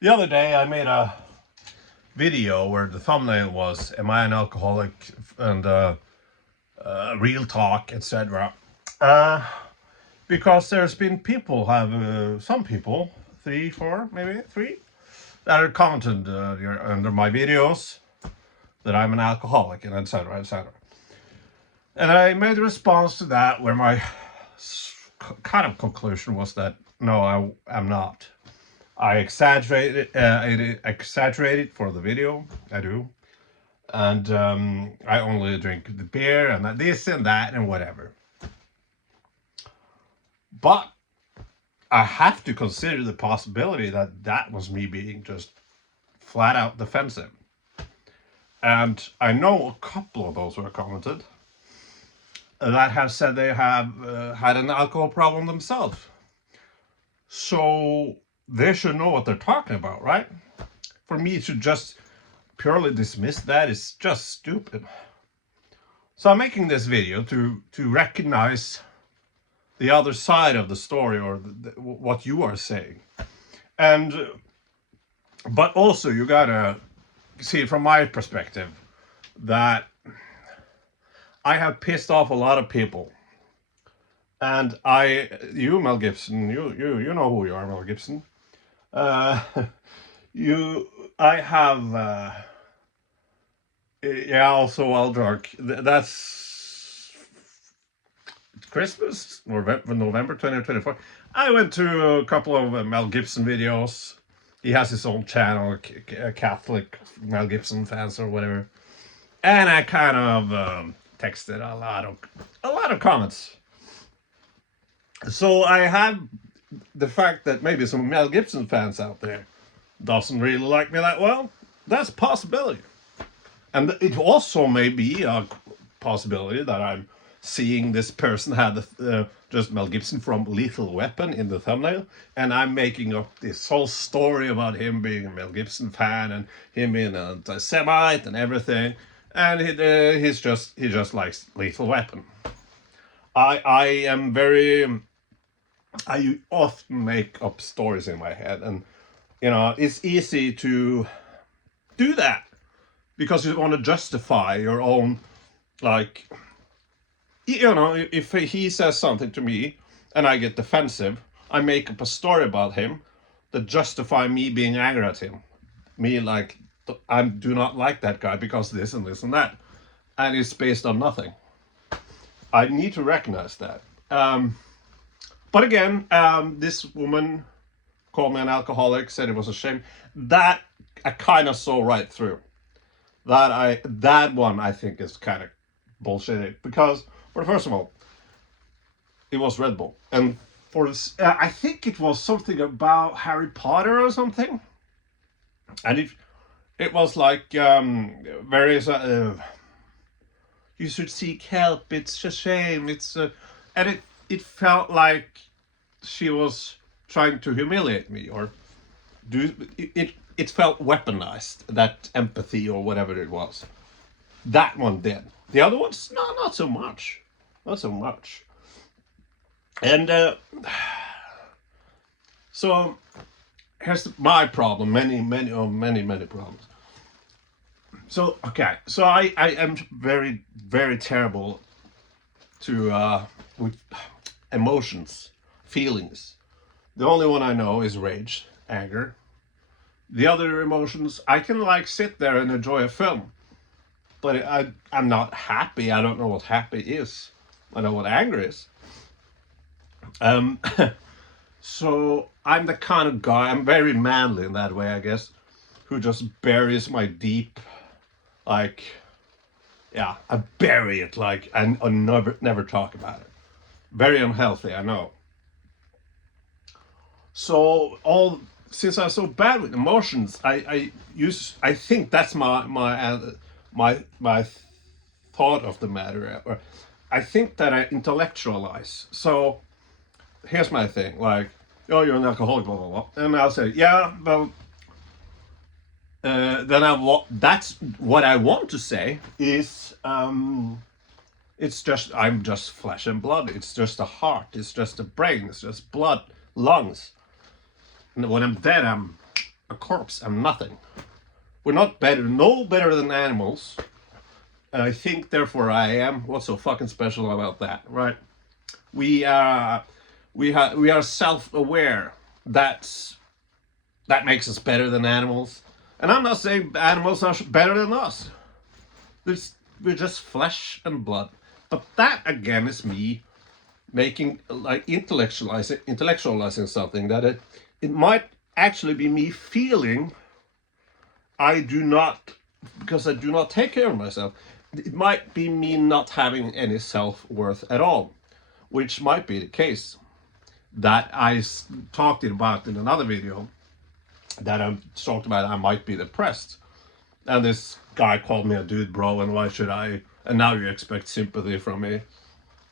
The other day I made a video where the thumbnail was "Am I an alcoholic?" and real talk, etc. Uh, because there's been people have some people, three, four, maybe three, that have commented under my videos that I'm an alcoholic and etc. etc. And I made a response to that where my kind of conclusion was that no, I'm not. I exaggerated for the video. I do, and I only drink the beer and this and that and whatever. But I have to consider the possibility that that was me being just flat out defensive. And I know a couple of those who have commented that have said they have had an alcohol problem themselves. So they should know what they're talking about, right? For me to just purely dismiss that is just stupid. So I'm making this video to recognize the other side of the story, or what you are saying. And but also you gotta see from my perspective that I have pissed off a lot of people. And you, Mel Gibson, you know who you are, Mel Gibson. Uh, I have, yeah, also I'll drunk. That's Christmas, November 2024. I went to a couple of Mel Gibson videos. He has his own channel, Catholic Mel Gibson fans or whatever. And I kind of texted a lot of comments. So I had the fact that maybe some Mel Gibson fans out there doesn't really like me that well. That's a possibility. And it also may be a possibility that I'm seeing this person had just Mel Gibson from Lethal Weapon in the thumbnail, and I'm making up this whole story about him being a Mel Gibson fan and him being an anti-Semite and everything, and he just likes Lethal Weapon. I am very I often make up stories in my head, and it's easy to do that because you want to justify your own, like, if he says something to me and I get defensive, I make up a story about him that justify me being angry at him. Me, like, I do not like that guy because this and this and that, and it's based on nothing. I need to recognize that. But again, this woman called me an alcoholic, said it was a shame. That I kind of saw right through. That one I think is kind of bullshit, because, for first of all, it was Red Bull, and for this, I think it was something about Harry Potter or something, and it was like various. You should seek help. It's a shame. And it felt like she was trying to humiliate me, or do it. It felt weaponized, that empathy or whatever it was. That one did. The other ones, no, not so much, not so much. And so here's my problem. Many problems. So okay, so I am very very terrible to with emotions, feelings. The only one I know is rage, anger. The other emotions, I can like sit there and enjoy a film, but I'm not happy. I don't know what happy is. I know what anger is. Um, so I'm the kind of guy. I'm very manly in that way, I guess, who just buries my deep, like, yeah, I bury it, like, and I never talk about it. Very unhealthy, I know. So all since I'm so bad with emotions, I think that's my thought of the matter. Or I think that I intellectualize. So here's my thing, like, oh, you're an alcoholic, blah blah blah, and I'll say, yeah, well, then that's what I want to say is, it's just, I'm just flesh and blood. It's just a heart. It's just a brain. It's just blood, lungs. And when I'm dead, I'm a corpse and nothing. We're not better, no better than animals. And I think, therefore, I am. What's so fucking special about that, right? We are self-aware. That makes us better than animals. And I'm not saying animals are better than us. We're just flesh and blood. But that again is me making, like, intellectualizing something that it might actually be me feeling I do not, because I do not take care of myself. It might be me not having any self-worth at all, which might be the case. That I talked about in another video, that I talked about I might be depressed. And this guy called me a dude, bro, and why should I? And now you expect sympathy from me.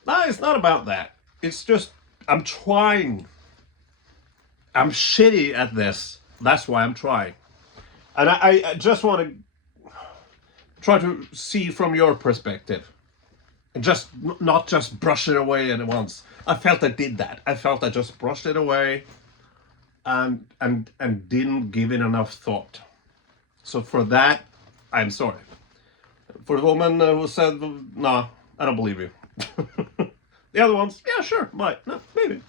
No, it's not about that. It's just, I'm trying. I'm shitty at this. That's why I'm trying. And I just want to try to see from your perspective. And just not just brush it away at once. I felt I did that. I felt I just brushed it away and didn't give it enough thought. So for that, I'm sorry. For the woman who said, no, I don't believe you. The other ones, yeah, sure, might. No, maybe.